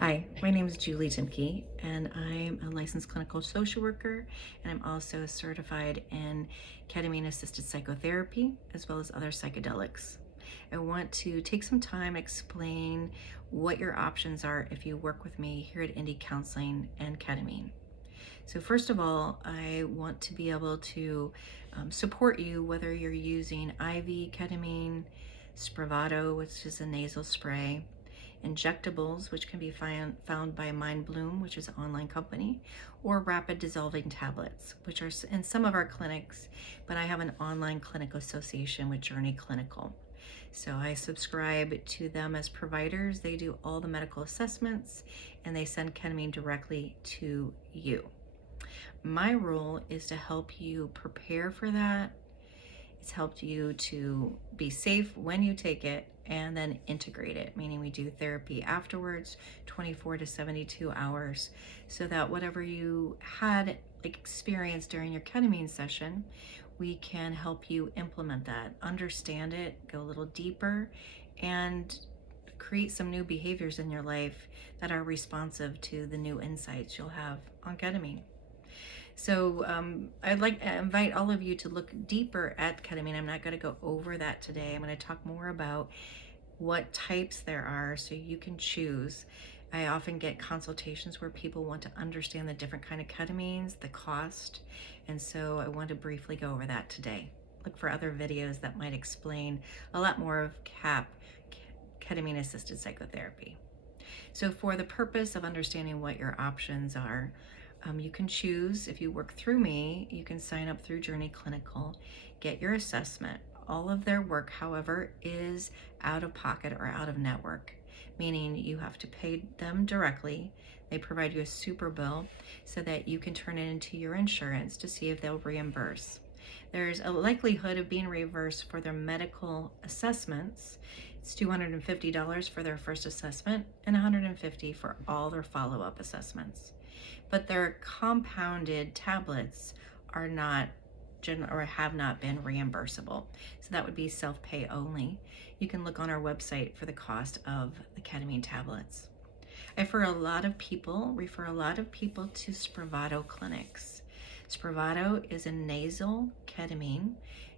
Hi, my name is Julie Timke, and I'm a licensed clinical social worker, and I'm also certified in ketamine-assisted psychotherapy, as well as other psychedelics. I want to take some time to explain what your options are if you work with me here at Indie Counseling and Ketamine. So first of all, I want to be able to support you whether you're using IV ketamine, Spravato, which is a nasal spray, injectables, which can be found by Mind Bloom, which is an online company, or rapid dissolving tablets, which are in some of our clinics, but I have an online clinic association with Journey Clinical. So I subscribe to them as providers. They do all the medical assessments and they send ketamine directly to you. My role is to help you prepare for that. It's helped you to be safe when you take it and then integrate it, meaning we do therapy afterwards, 24 to 72 hours, so that whatever you had experienced during your ketamine session, we can help you implement that, understand it, go a little deeper, and create some new behaviors in your life that are responsive to the new insights you'll have on ketamine. So I'd like to invite all of you to look deeper at ketamine. I'm not going to go over that today. I'm going to talk more about what types there are so you can choose. I often get consultations where people want to understand the different kind of ketamines, the cost, and so I want to briefly go over that today. Look for other videos that might explain a lot more of KAP, ketamine-assisted psychotherapy. So for the purpose of understanding what your options are, you can choose, if you work through me, you can sign up through Journey Clinical, get your assessment. All of their work, however, is out of pocket or out of network, meaning you have to pay them directly. They provide you a super bill so that you can turn it into your insurance to see if they'll reimburse. There's a likelihood of being reimbursed for their medical assessments. It's $250 for their first assessment and $150 for all their follow-up assessments. But their compounded tablets are not or have not been reimbursable. So that would be self-pay only. You can look on our website for the cost of the ketamine tablets. I refer a lot of people to Spravato clinics. Spravato is a nasal ketamine.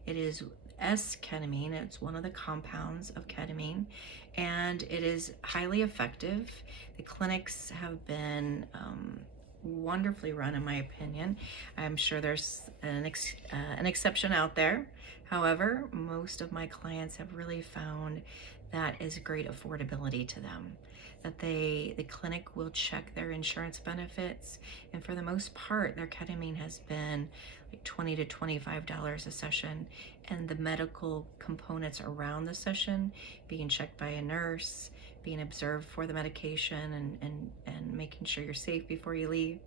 It is S-ketamine. It's one of the compounds of ketamine, and it is highly effective. The clinics have been wonderfully run, in my opinion. I'm sure there's an exception out there. However, most of my clients have really found that is great affordability to them, that the clinic will check their insurance benefits, and for the most part their ketamine has been like $20 to $25 a session, and the medical components around the session, being checked by a nurse, being observed for the medication, and making sure you're safe before you leave,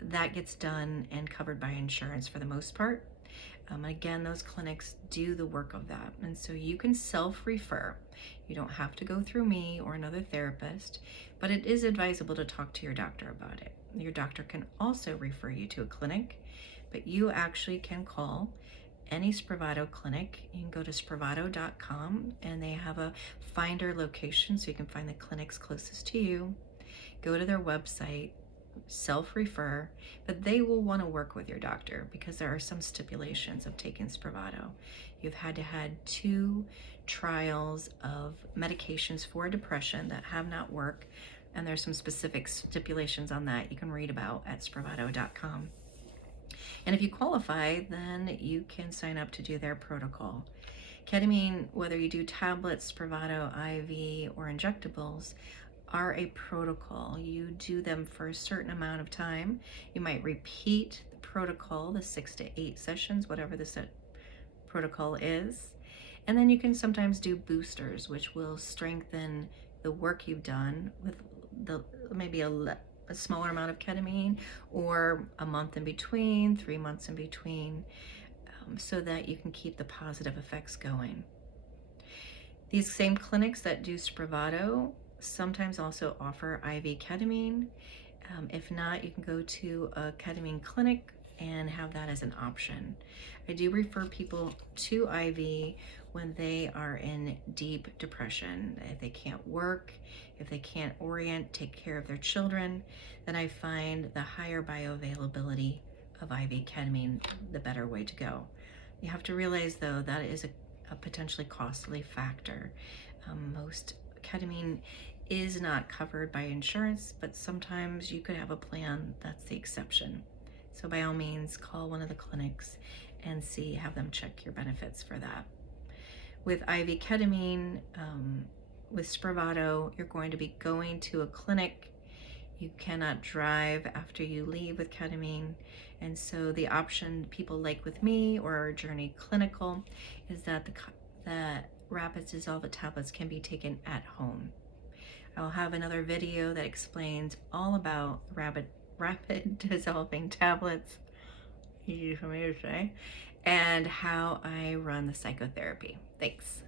that gets done and covered by insurance for the most part. Again, those clinics do the work of that, and so you can self-refer. You don't have to go through me or another therapist, but it is advisable to talk to your doctor about it. Your doctor can also refer you to a clinic, but you actually can call any Spravato clinic. You can go to spravato.com and they have a finder location so you can find the clinics closest to you. Go to their website, self-refer, but they will want to work with your doctor because there are some stipulations of taking Spravato. You've had 2 trials of medications for depression that have not worked, and there's some specific stipulations on that you can read about at spravato.com. And if you qualify, then you can sign up to do their protocol. Ketamine, whether you do tablets, Spravato, IV, or injectables, are a protocol. You do them for a certain amount of time. You might repeat the protocol, the 6 to 8 sessions, whatever the protocol is. And then you can sometimes do boosters, which will strengthen the work you've done with maybe a smaller amount of ketamine, or a month in between, 3 months in between, so that you can keep the positive effects going. These same clinics that do Spravato sometimes also offer IV ketamine. If not, you can go to a ketamine clinic and have that as an option. I do refer people to IV when they are in deep depression. If they can't work, if they can't orient, take care of their children, then I find the higher bioavailability of IV ketamine the better way to go. You have to realize, though, that is a potentially costly factor. Most ketamine is not covered by insurance, but sometimes you could have a plan that's the exception. So by all means, call one of the clinics and have them check your benefits for that. With IV ketamine, with Spravato, you're going to be going to a clinic. You cannot drive after you leave with ketamine. And so the option people like with me or our Journey Clinical is that the rapid dissolving tablets can be taken at home. I'll have another video that explains all about rapid dissolving tablets, easy for me to say, and how I run the psychotherapy. Thanks.